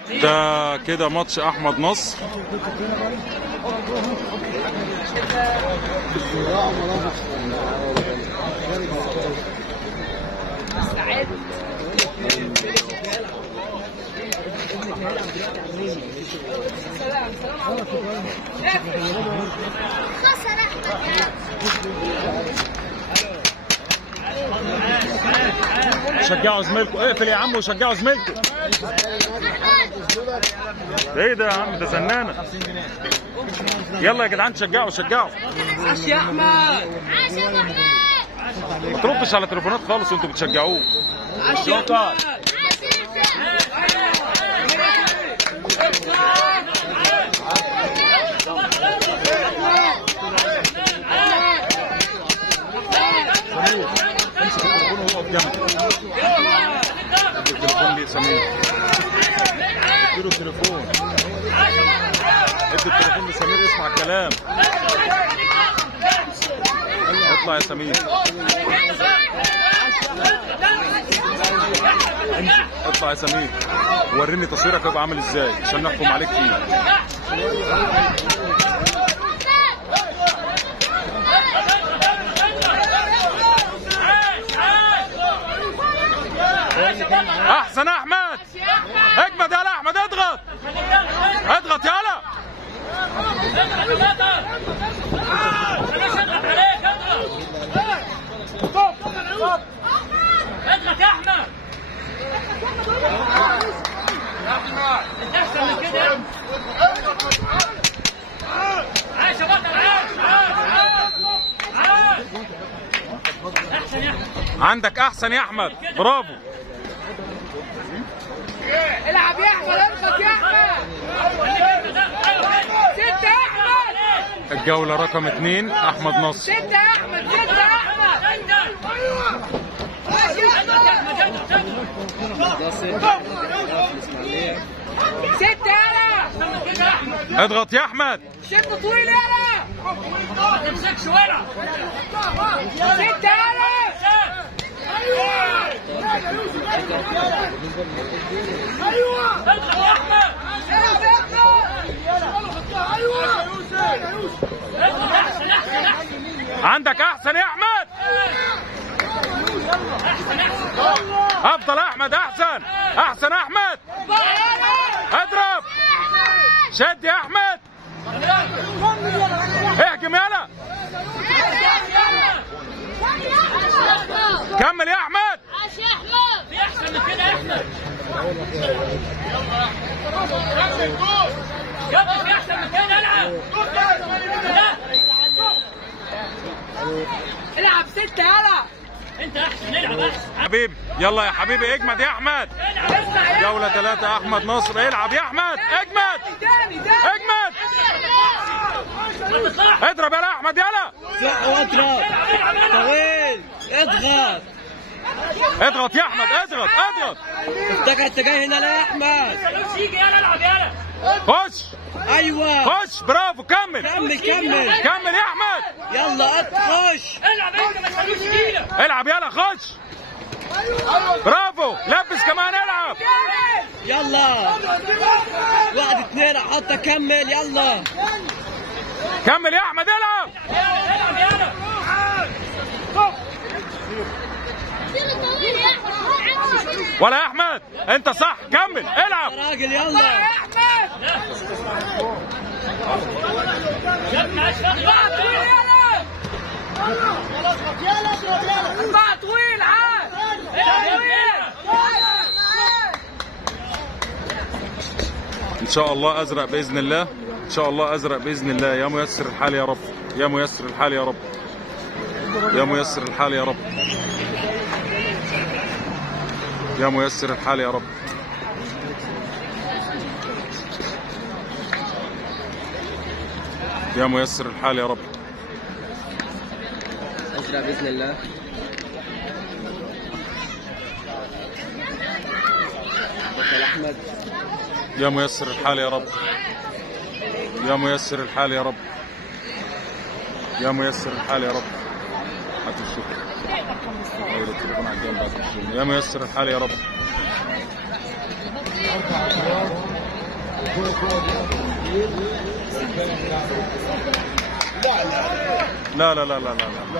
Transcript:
ده كده ماتش احمد نصر. شجعوا زميلكم، اقفل يا عم وشجعوا زميلكم. ايه ده يا عم؟ ده زنانه. يلا يا جدعان شجعوا شجعوا. عاش يا احمد. ما تردش على تليفونات خالص وانتوا بتشجعوه. عاش يا احمد. امسك التليفون وهو جنبك. ادي التليفون لي سمير. اديله التليفون. ادي التليفون لسمير يسمع الكلام. اطلع يا سمير. اطلع يا سمير. وريني تصويرك هيبقى عامل ازاي عشان نحكم عليك فيه. احسن احمد. اجمد يلا احمد. اضغط اضغط يلا. اضغط يا احمد. احسن من كده. عاش يا بطل. عاش. احسن يا احمد. عندك احسن يا احمد. برافو. العب يا احمد. اضغط يا احمد. 6 يا احمد. الجولة رقم 2 احمد نصر. 6 يا احمد. 6 يا احمد. ماشي يا احمد. 6 يلا. اضغط يا احمد. شد طويل يلا. ما تمسكش ورا. 6 يلا. ايوه. اضغط يا احمد. عندك احسن يا احمد. افضل احمد. احسن احسن احمد. اضرب. شد يا احمد. اهجم يلا. كمل يا احمد. عاش يا احمد. في احسن من كده يا احمد. يلا في احسن من كده. العب 6 يلا. انت احسن. العب احسن حبيبي. يلا يا حبيبي اجمد يا احمد. جولة 3 احمد نصر. العب يا احمد. اجمد اجمد. اضرب يا احمد يلا. واضرب طويل. اضغط. اضغط يا احمد. اضغط اضغط. افتكر انت جاي هنا. لا يا احمد. يجي يلا. العب يلا. خش. ايوه. خش. برافو. كمل كمل كمل يا احمد. يلا خش. العب انت. ما تخلوش يجيلك. العب يلا. خش. برافو. لبس كمان. العب يلا. 1 2 حط. كمل يلا. كمل يا احمد. العب. العب يلا. ولا يا احمد. انت صح. كمل. العب يا راجل. يلا يا احمد. يلا طويل. عاد. ان شاء الله ازرق باذن الله. ان شاء الله ازرق باذن الله. يا ميسر الحال يا رب. يا ميسر الحال يا رب. يا ميسر الحال يا رب. يا ميسر الحال يا رب. يا ميسر الحال يا رب. ازرق باذن الله. بطل احمد. يا ميسر الحال يا رب. يا ميسر الحال يا رب. يا ميسر الحال يا رب. هات الشكر. غير التليفون على الجنب. يا ميسر الحال يا رب. لا لا لا لا لا لا